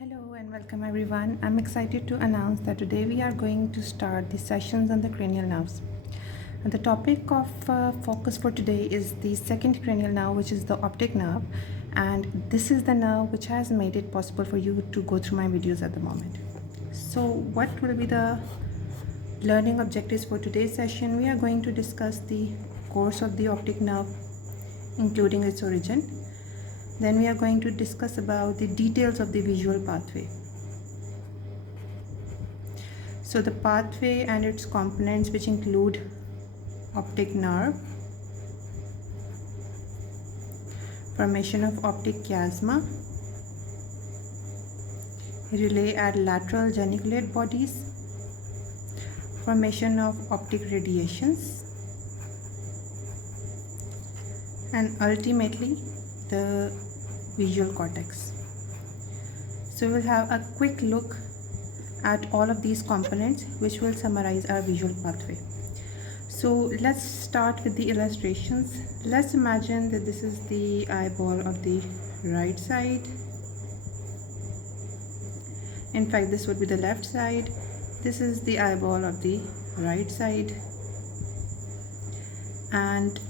Hello and welcome everyone. I'm excited to announce that today we are going to start the sessions on the cranial nerves. And the topic of focus for today is the second cranial nerve, which is the optic nerve. And this is the nerve which has made it possible for you to go through my videos at the moment. So what will be the learning objectives for today's session? We are going to discuss the course of the optic nerve, including its origin. Then we are going to discuss about the details of the visual pathway. So the pathway and its components, which include optic nerve, formation of optic chiasma, relay at lateral geniculate bodies, formation of optic radiations, and ultimately the visual cortex. So we'll have a quick look at all of these components, which will summarize our visual pathway. So let's start with the illustrations. Let's imagine that this is the eyeball of the right side. In fact, this would be the left side. This is the eyeball of the right side, and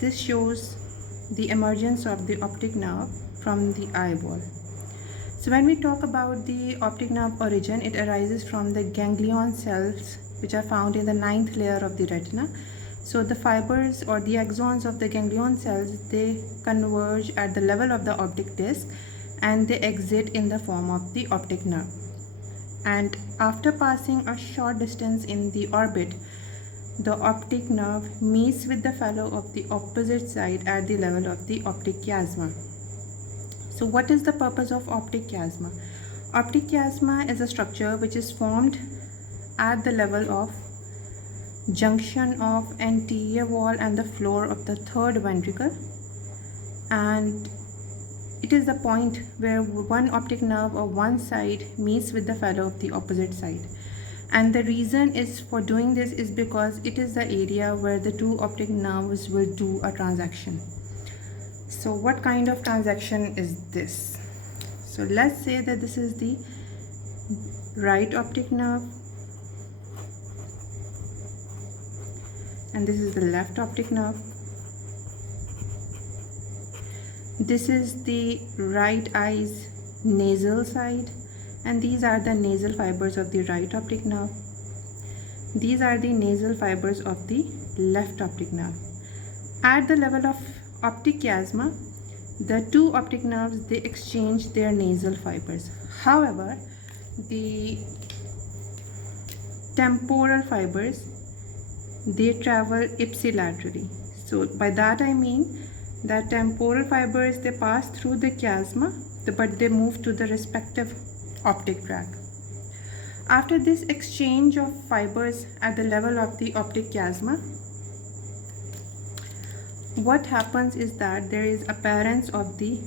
this shows the emergence of the optic nerve from the eyeball. So when we talk about the optic nerve origin, it arises from the ganglion cells which are found in the 9th layer of the retina. So the fibers or the axons of the ganglion cells, they converge at the level of the optic disc and they exit in the form of the optic nerve. And after passing a short distance in the orbit, the optic nerve meets with the fellow of the opposite side at the level of the optic chiasma. So what is the purpose of optic chiasma? Optic chiasma is a structure which is formed at the level of junction of anterior wall and the floor of the third ventricle, and it is the point where one optic nerve of one side meets with the fellow of the opposite side. And the reason is for doing this is because it is the area where the two optic nerves will do a transaction. So what kind of transaction is this? So let's say that this is the right optic nerve and this is the left optic nerve. This is the right eye's nasal side, and these are the nasal fibers of the right optic nerve. These are the nasal fibers of the left optic nerve. At the level of optic chiasma, the two optic nerves, they exchange their nasal fibers. However, the temporal fibers, they travel ipsilaterally. So by that I mean that temporal fibers, they pass through the chiasma, but they move to the respective optic tract. After this exchange of fibers at the level of the optic chiasma, what happens is that there is appearance of the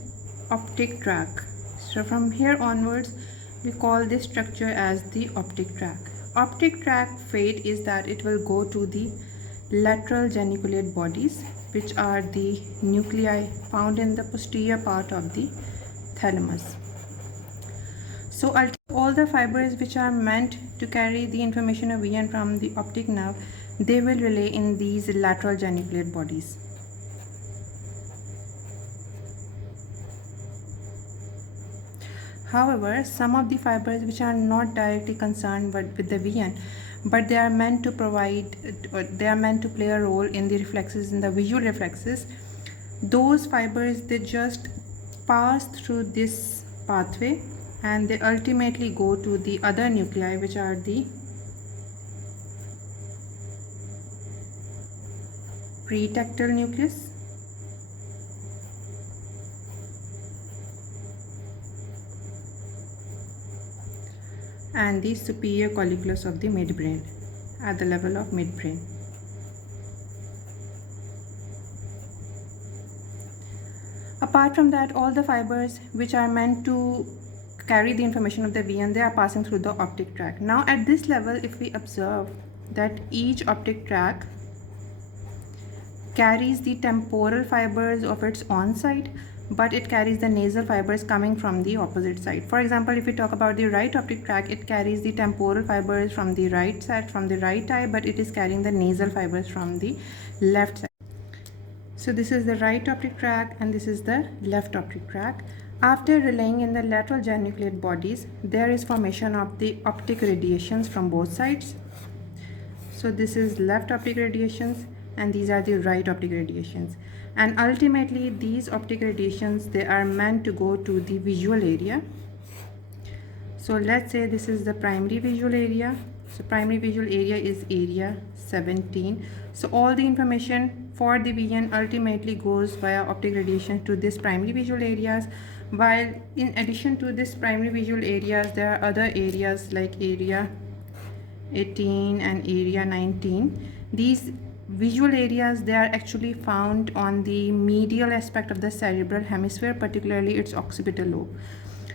optic tract. So from here onwards, we call this structure as the optic tract. Optic tract fate is that it will go to the lateral geniculate bodies, which are the nuclei found in the posterior part of the thalamus. So all the fibers which are meant to carry the information of vision from the optic nerve, they will relay in these lateral geniculate bodies. However, some of the fibers which are not directly concerned with the vision, but they are meant to play a role in the reflexes, in the visual reflexes, those fibers, they just pass through this pathway and they ultimately go to the other nuclei, which are the pretectal nucleus and the superior colliculus of the midbrain at the level of midbrain. Apart from that, all the fibers which are meant to carry the information of the vision, they are passing through the optic tract. Now at this level, if we observe that each optic tract carries the temporal fibers of its own side, but it carries the nasal fibers coming from the opposite side. For example, if we talk about the right optic tract, it carries the temporal fibers from the right side, from the right eye, but it is carrying the nasal fibers from the left side. So this is the right optic tract and this is the left optic tract. After relaying in the lateral geniculate bodies, there is formation of the optic radiations from both sides. So this is left optic radiations and these are the right optic radiations. And ultimately these optic radiations, they are meant to go to the visual area. So let's say this is the primary visual area. So primary visual area is area 17. So all the information for the vision ultimately goes via optic radiation to this primary visual areas. While in addition to this primary visual areas, there are other areas like area 18 and area 19. These visual areas, they are actually found on the medial aspect of the cerebral hemisphere, particularly its occipital lobe.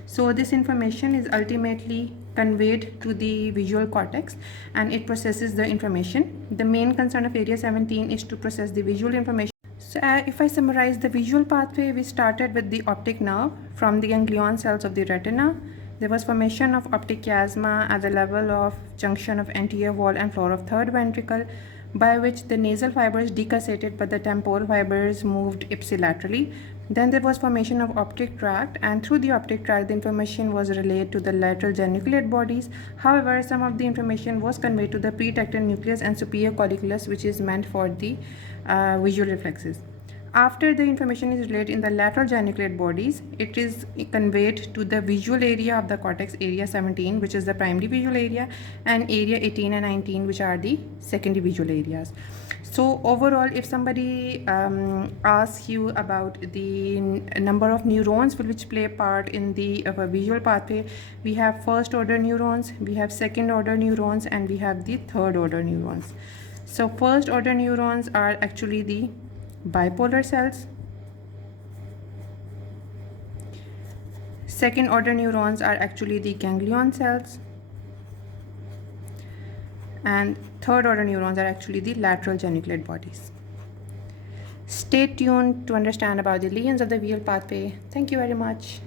So this information is ultimately conveyed to the visual cortex and it processes the information. The main concern of area 17 is to process the visual information. So if I summarize the visual pathway, we started with the optic nerve from the ganglion cells of the retina. There was formation of optic chiasma at the level of junction of anterior wall and floor of third ventricle, by which the nasal fibers decussated but the temporal fibers moved ipsilaterally. Then there was formation of optic tract, and through the optic tract the information was relayed to the lateral geniculate bodies. However, some of the information was conveyed to the pretectal nucleus and superior colliculus, which is meant for the visual reflexes. After the information is relayed in the lateral geniculate bodies, it is conveyed to the visual area of the cortex, area 17, which is the primary visual area, and area 18 and 19, which are the secondary visual areas. So overall, if somebody asks you about the number of neurons which play a part in the visual pathway, we have first order neurons, we have second order neurons, and we have the third order neurons. So first order neurons are actually the bipolar cells. Second order neurons are actually the ganglion cells. And third order neurons are actually the lateral geniculate bodies. Stay tuned to understand about the lesions of the visual pathway. Thank you very much.